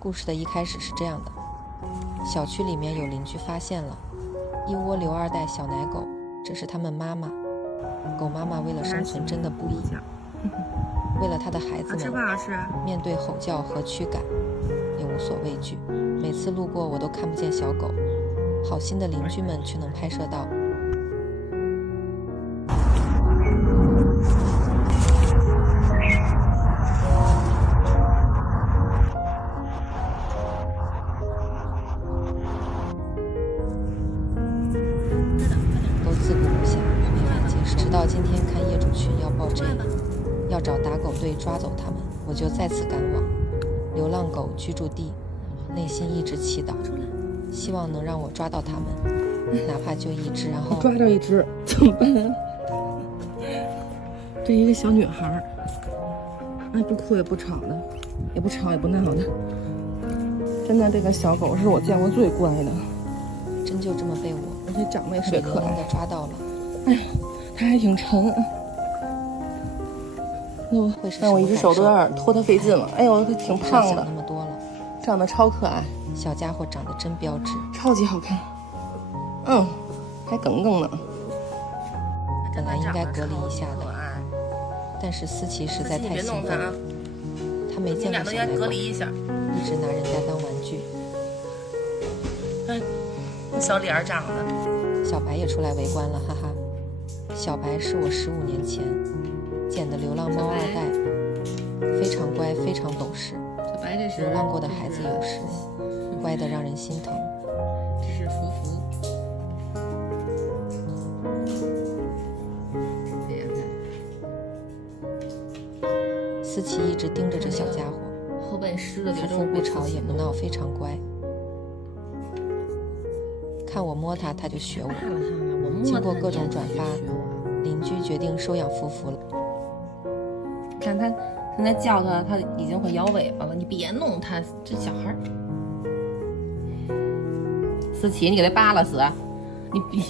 故事的一开始是这样的：小区里面有邻居发现了一窝留二代小奶狗，这是他们妈妈。狗妈妈为了生存真的不易，为了她的孩子们，面对吼叫和驱赶也无所畏惧。每次路过我都看不见小狗，好心的邻居们却能拍摄到。都自顾不暇，没法接受。直到今天看业主群要报这，要找打狗队抓走他们，我就再次赶往流浪狗居住地，内心一直祈祷，希望能让我抓到他们，哪怕就一只。然后抓着一只怎么办？这一个小女孩，哎，不哭也不吵的，也不吵也不闹的，真的这个小狗是我见过最乖的。真就这么被我，而且长得也是可爱的抓到了。哎呀，它还挺沉。那我一只手都有点拖它费劲了。哎呦，它挺胖的，那么多了，长得超可爱。小家伙长得真标致，超级好看。还梗梗呢。本来应该隔离一下的，但是思琪实在太兴奋了，他没见过小奶狗，一直拿人家当玩具。小脸长的，小白也出来围观了，哈哈。小白是我15年前捡的流浪猫二代，非常乖，非常懂事。小白这是流浪过的孩子有时乖得让人心疼。这是福福。思琪一直盯着这小家伙，后背湿的，福福不吵也不闹，非常乖。看我摸它，它就学我。经过各种转发，邻居决定收养福福了。看它现在叫它，它已经会摇尾巴了。你别弄它，这小孩。思琪，你给它扒拉死！你别。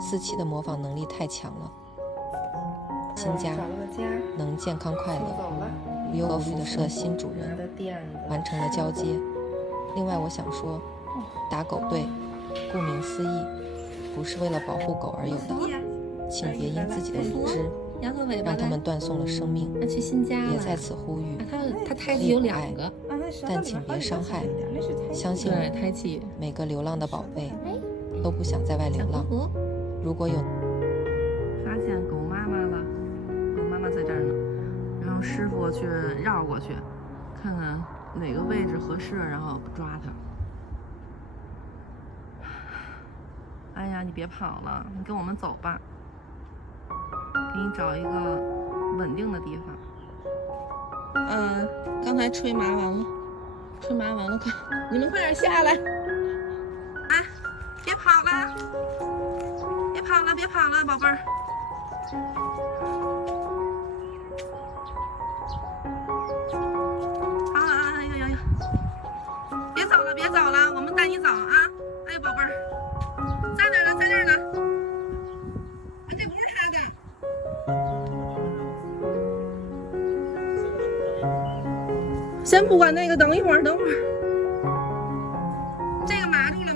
思琪的模仿能力太强了。新家能健康快乐，无忧无虑的是新主人，完成了交接。另外，我想说，打狗队，顾名思义，不是为了保护狗而有的，请别因自己的无知，让他们断送了生命。也在此呼吁，他胎记有2个，但请别伤害。相信我，胎记每个流浪的宝贝都不想在外流浪。如果有发现狗妈妈了，狗妈妈在这儿呢，然后师傅去绕过去，看看哪个位置合适，然后抓它。哎呀，你别跑了，你跟我们走吧，给你找一个稳定的地方。刚才吹麻完了，快，你们快点下来！啊，别跑了，别跑了，宝贝儿。呀！别走了，我们带你走啊！哎呀，宝贝儿。在那儿呢，这不是他的。先不管那个，等一会儿。这个麻住了。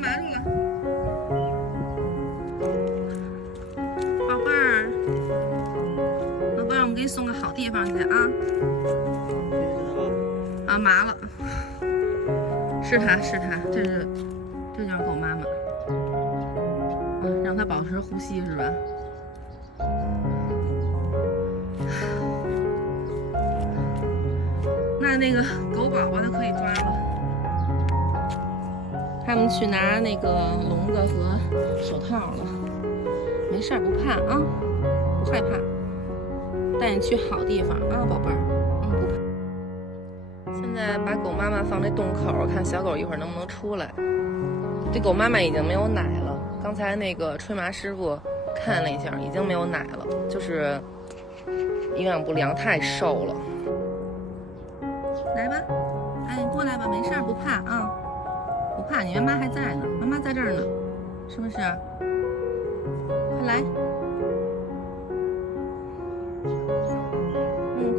宝贝儿，我们给你送个好地方去啊！啊，麻了。是他，这就是狗妈妈。让它保持呼吸是吧？那个狗宝宝就可以抓了。他们去拿那个笼子和手套了，没事儿，不怕啊，不害怕，带你去好地方啊，宝贝儿，不怕。现在把狗妈妈放这洞口，看小狗一会儿能不能出来。这狗妈妈已经没有奶了。刚才那个吹麻师傅看了一下，已经没有奶了，就是营养不良，太瘦了。来吧，哎，过来吧，没事儿，不怕啊，不怕，你妈妈还在呢，妈妈在这儿呢，是不是？快来，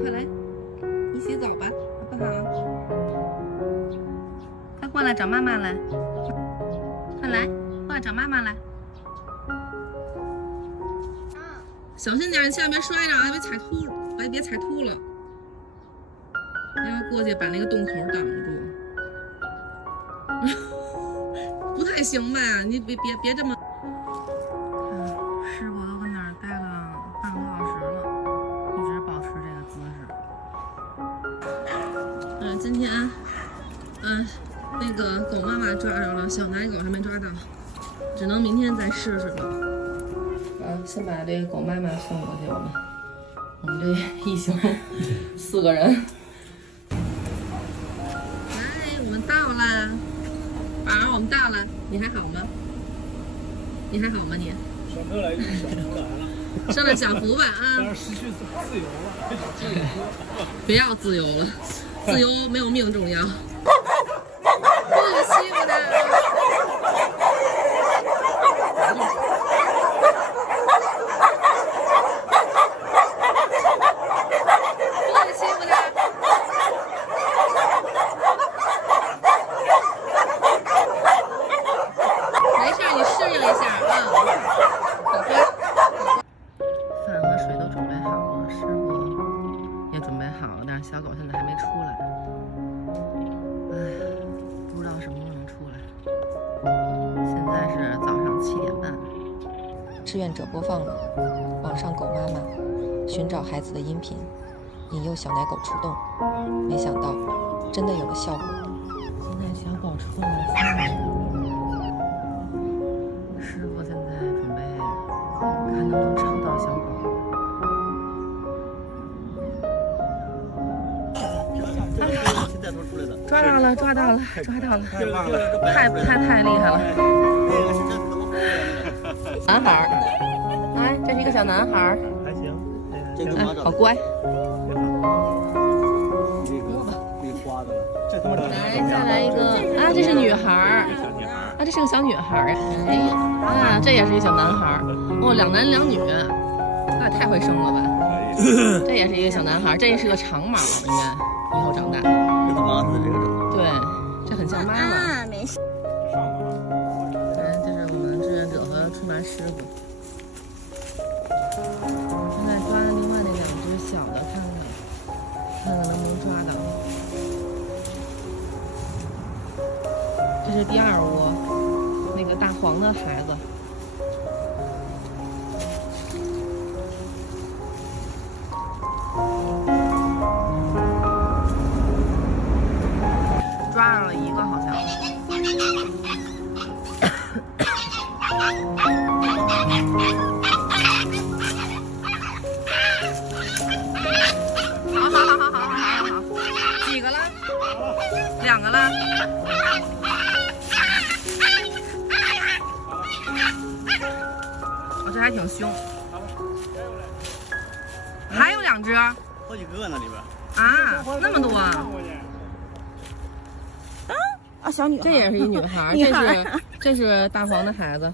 快来，一起走吧，好不好？过来找妈妈来，快来，过来找妈妈来。小心点，你下边摔着啊，别踩秃了，别踩秃了。要过去把那个洞口挡住。不太行吧？你别这么。看，师傅都跟那儿待了半个多小时了，一直保持这个姿势。今天，那个狗妈妈抓着了，小奶狗还没抓到，只能明天再试试了。先把这个狗妈妈送过去，我们这一行4个人。来，我们到啦，宝儿，我们到了，你还好吗？你还好吗你？小朋友来，小朋友来了，上了小福吧啊！但是失去自由了，别要自由了，自由没有命重要。不欺负他。小狗现在还没出来，不知道什么时候能出来。现在是早上7点半。志愿者播放了网上狗妈妈寻找孩子的音频，引诱小奶狗出洞，没想到真的有了效果。现在小狗出来了，师傅现在准备看能不能抄到小狗。抓到了，抓到了，抓到了！太厉害了！男孩儿，来，这是一个小男孩儿，还行，好乖。来，再来一个啊，这是女孩儿啊，这是个小女孩儿啊，这也是一个小男孩儿，哦，2男2女，那也太会生了吧！这也是一个小男孩儿，这也是个长毛，应该以后长大。这他妈是这个整。对，这很像妈妈。啊，没事。这是我们志愿者和春麻师傅。现在抓另外那2只小的，看看能不能抓到。这是第2窝，那个大黄的孩子。抓着了一个，好像。好，几个了？2个了。哦，这还挺凶。还有2只。好几个呢里边。啊，那么多啊！啊，小女孩，这也是一女孩，这是大黄的孩子。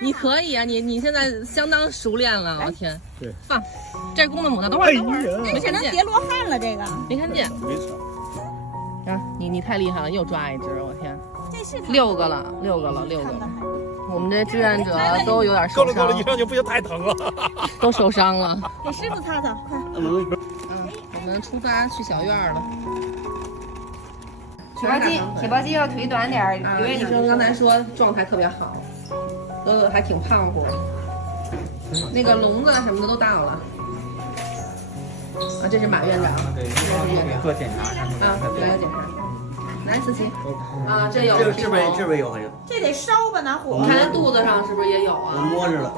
你可以啊，你现在相当熟练了，我天！对，放，这是公的母的，等会儿，没看见，别罗汉了，这个没看见。没事。啊，你太厉害了，又抓一只，我天！这是6个了。我们这志愿者都有点受伤。够了，一上去不行，太疼了。都受伤了。给师傅擦擦，快。我们出发去小院了。铁包肌要腿短点儿。医生刚才说状态特别好，都还挺胖乎。那个笼子什么的都到了。啊，这是马院长。对，做检查啊，来检查。来，思琪。啊，这有皮这边有好像。这得烧吧，拿火。你看他肚子上是不是也有我啊？摸着了，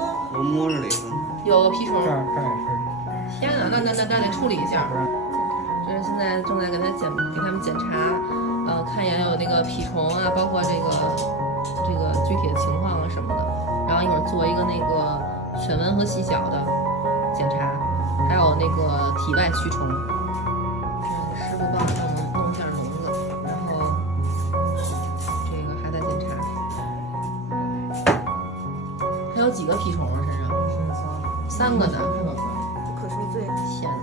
有蜱虫。这儿也是。天哪，那得处理一下。这是现在正在给他们检查，看一眼有那个蜱虫啊，包括这个具体的情况啊什么的。然后一会儿做一个那个犬瘟和细小的检查，还有那个体外驱虫。师傅帮我弄一下笼子，然后这个还在检查。还有几个蜱虫啊身上？3个呢。不可受罪。天哪，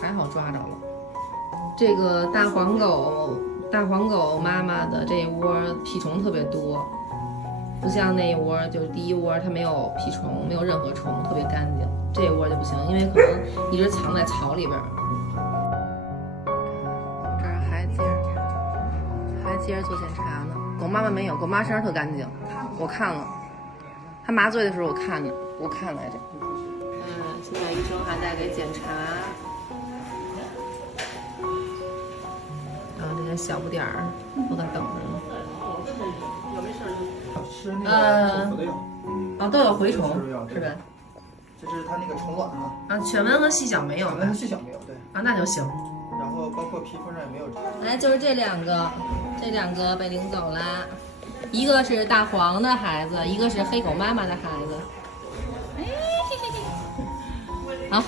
还好抓着了。这个大黄狗大黄狗妈妈的这一窝蜱虫特别多，不像那一窝就是第一窝它没有蜱虫，没有任何虫，特别干净。这一窝就不行，因为可能一直藏在草里边。这儿还接着做检查呢。狗妈妈没有，狗妈身上特干净，我看了。它麻醉的时候我看来着。现在医生还在给检查。然后这些小不点儿都在等着呢。都有蛔虫，是吧？这是它那个虫卵啊。犬纹和细小没有。犬纹和细小没有，对。那就行。然后包括皮肤上也没有。来，就是这两个被领走了，一个是大黄的孩子，一个是黑狗妈妈的孩子。好，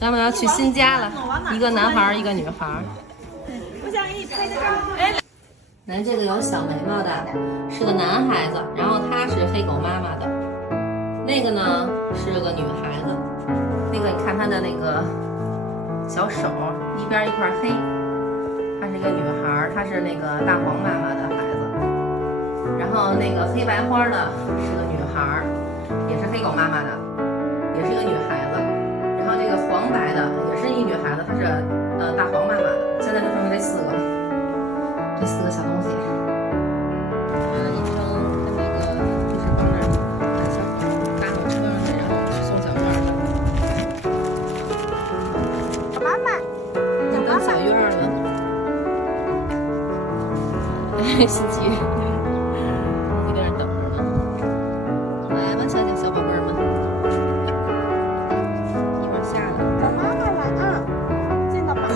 咱们要去新家了，一个男孩，一个女孩。我想给你拍个照。咱这个有小眉毛的，是个男孩子，然后他是黑狗妈妈的。那个呢是个女孩子，那个你看她的那个小手一边一块黑，她是一个女孩，她是那个大黄妈妈的孩子。然后那个黑白花的是个女孩，也是黑狗妈妈的，也是一个女孩子。然后这个黄白的也是一女孩子，她是大黄妈妈的。现在就剩下这4个小东西。医生跟那个护士帮着把小狗搭到车上去，然后去送小院去。妈妈，等小院呢。心急。在那等着呢。来吧，小宝贝儿们，一会儿下来。找妈妈来啊！这个宝贝。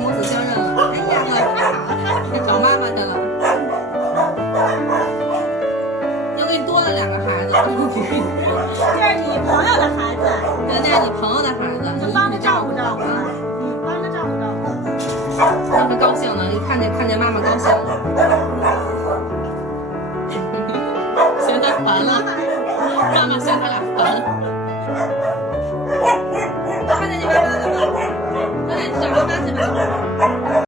母子相认了。哎呀，这找妈妈去了。又给你多了2个孩子。这是你朋友的孩子。这是你朋友的孩子。帮